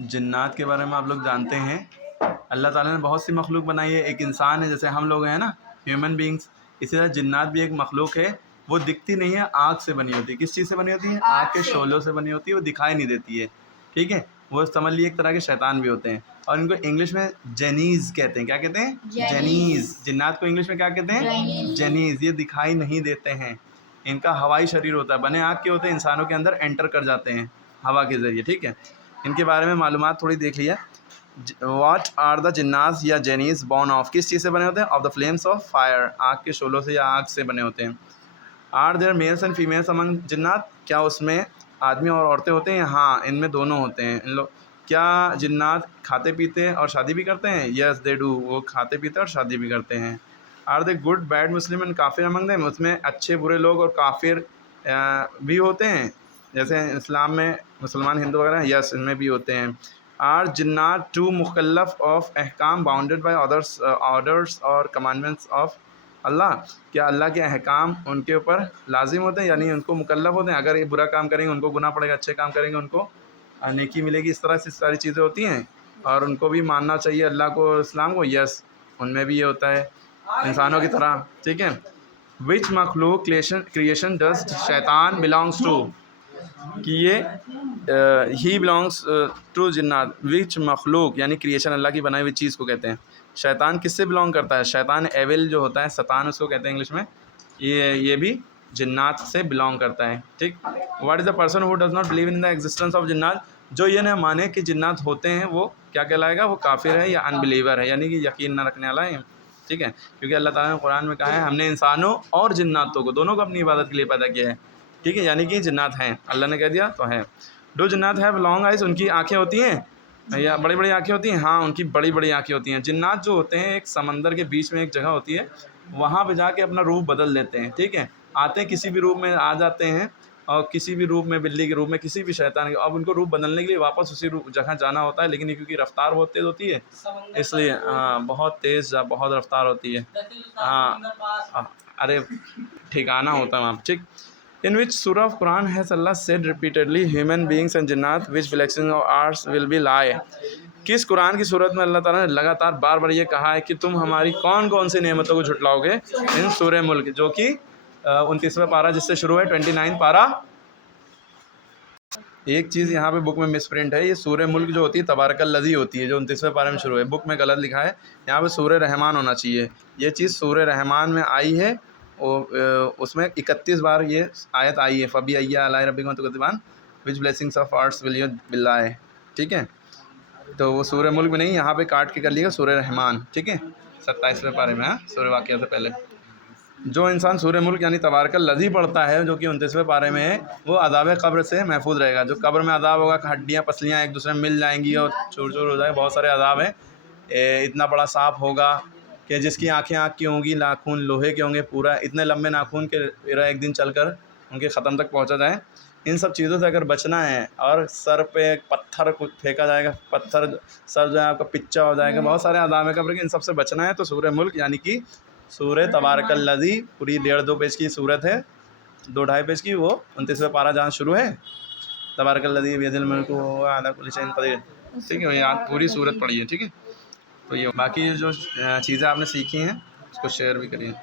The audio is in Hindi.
जिन्नात के बारे में आप लोग जानते हैं, अल्लाह ताला ने बहुत सी मखलूक बनाई है। एक इंसान है जैसे हम लोग हैं ना, ह्यूमन बींग्स, इसी तरह जिन्नात भी एक मखलूक है। वो दिखती नहीं है, आग से बनी होती है। किस चीज़ से बनी होती है? आग के शोलों से बनी होती है। वो दिखाई नहीं देती है, ठीक है। वो समझ लिए एक तरह के शैतान भी होते हैं, और इनको इंग्लिश में जेनीज़ कहते हैं। क्या कहते हैं? जेनीज़। जिन्नात को इंग्लिश में क्या कहते हैं? जेनीज़। ये दिखाई नहीं देते हैं, इनका हवाई शरीर होता है, बने आग के होते हैं, इंसानों के अंदर एंटर कर जाते हैं हवा के ज़रिए, ठीक है। इनके बारे में मालूमात थोड़ी देख लिया। वाट आर द जिन्नास या जेनीस बॉर्न ऑफ, किस चीज़ से बने होते हैं? Of the flames of fire, आग के शोलों से या आग से बने होते हैं। Are there males and females among जिन्नात, क्या उसमें आदमी और औरतें होते हैं? हाँ, इनमें दोनों होते हैं। इन लोग क्या जिन्नात खाते पीते हैं और शादी भी करते हैं? यस दे डू, वो खाते पीते हैं और शादी भी करते हैं। Are they good bad Muslim and काफिर अमंग देम, उसमें अच्छे बुरे लोग और काफिर भी होते हैं, जैसे इस्लाम में मुसलमान हिंदू वगैरह? यस, इनमें भी होते हैं। आर जिन्नात टू मुकल्लफ ऑफ अहकाम बाउंडेड बाई ऑर्डर्स और कमांडमेंट्स ऑफ अल्लाह, क्या अल्लाह के अहकाम उनके ऊपर लाजिम होते हैं, यानी उनको मुकल्लफ होते हैं? अगर ये बुरा काम करेंगे उनको गुनाह पड़ेगा, अच्छे काम करेंगे उनको नेकी मिलेगी, इस तरह से सारी चीज़ें होती हैं। और उनको भी मानना चाहिए अल्लाह को, इस्लाम को। यस, उनमें भी ये होता है इंसानों की तरह, ठीक है। विच मखलूक क्रिएशन डस्ट शैतान बिलोंग्स टू, कि ये ही बिलोंग्स टू जिन्नात। विच मखलूक यानी क्रिएशन, अल्लाह की बनाई हुई चीज़ को कहते हैं। शैतान किससे बिलोंग करता है? शैतान एविल जो होता है, शैतान उसको कहते हैं इंग्लिश में, ये भी जिन्नात से बिलोंग करता है, ठीक। What is the person who does not believe in the existence of जिन्नात, जो ये न माने कि जिन्नात होते हैं, वो क्या कहलाएगा? वो काफिर है या अनबिलीवर है, यानी कि यकीन न रखने वाला है, ठीक है। क्योंकि अल्लाह ताला ने कुरान में कहा है, हमने इंसानों और जिन्नातों को दोनों को अपनी इबादत के लिए पैदा किया है, ठीक है। यानी कि जिन्नात हैं, अल्लाह ने कह दिया तो है। डू जिन्नात हैव लॉन्ग आइज़, उनकी आँखें होती हैं या बड़ी बड़ी आँखें होती हैं? हाँ, उनकी बड़ी बड़ी आँखें होती हैं। जिन्नात जो होते हैं, एक समंदर के बीच में एक जगह होती है, वहाँ पे जाके अपना रूप बदल लेते हैं, ठीक है। आते हैं किसी भी रूप में आ जाते हैं, और किसी भी रूप में, बिल्ली के रूप में, किसी भी शैतान के, अब उनको रूप बदलने के लिए वापस उसी जगह जाना होता है। लेकिन क्योंकि रफ्तार बहुत तेज़ होती है, इसलिए बहुत तेज़, बहुत रफ्तार होती है। हाँ, अरे ठिकाना होता है वहाँ, ठीक। In which surah of Quran has Allah said repeatedly, human beings and jinnat, which blessings of ours will be lie? किस कुरान की सूरत में अल्लाह ताला ने लगातार बार बार ये कहा है कि तुम हमारी कौन कौन सी नेमतों को झुटलाओगे? इन सूरह मुल्क, जो कि 29वां पारा जिससे शुरू है, 29 पारा। एक चीज़ यहाँ पे बुक में मिसप्रिंट है, ये सूरह मुल्क जो होती है तबारकल्लज़ी होती है, जो 29वें पारे में शुरू है, बुक में गलत लिखा है, यहाँ पे सूरह रहमान होना चाहिए। ये चीज़ सूरह रहमान में आई है, उसमें 31 बार ये आयत आई है, फ़बी अय्या अला रब्बिकुम तुकज़्ज़िबान, which blessings of arts will you बिल्लाह, ठीक है। तो वो सूरह मुल्क में नहीं, यहाँ पे काट के कर लिएगा सूरह रहमान, ठीक है, 27वें पारे में, हाँ, सूरह वाक़िया से पहले। जो इंसान सूरह मुल्क यानी तबारकल्लज़ी पढ़ता है, जो कि 29वें पारे में है, वो अज़ाब क़ब्र से महफूज रहेगा। जो कब्र में अज़ाब होगा, हड्डियाँ पसलियाँ एक दूसरे में मिल जाएंगी और चूर चूर हो जाएगा, बहुत सारे अज़ाब हैं। इतना बड़ा सांप होगा कि जिसकी आँखें आग की होंगी, नाखून लोहे के होंगे, पूरा इतने लंबे नाखून के एक दिन चलकर उनके ख़त्म तक पहुँचा जाए। इन सब चीज़ों से अगर बचना है, और सर पे पत्थर कुछ फेंका जाएगा, पत्थर सर जो है आपका पिच्चा हो जाएगा, बहुत सारे अज़ाब है कब्र के, इन सब से बचना है तो सूरह मुल्क यानी कि सूरह तबारकल्लज़ी, पूरी 1.5-2 पेज की सूरत है, 2-2.5 पेज की, वो 29वां पारा जहाँ शुरू है, तबारकल्लज़ी बियदिल मुल्कु व हुवा अला कुल्लि शैइन क़दीर, ठीक है। यहाँ पूरी सूरत पढ़ी है, ठीक है। तो ये बाकी जो चीज़ें आपने सीखी हैं उसको शेयर भी करिए।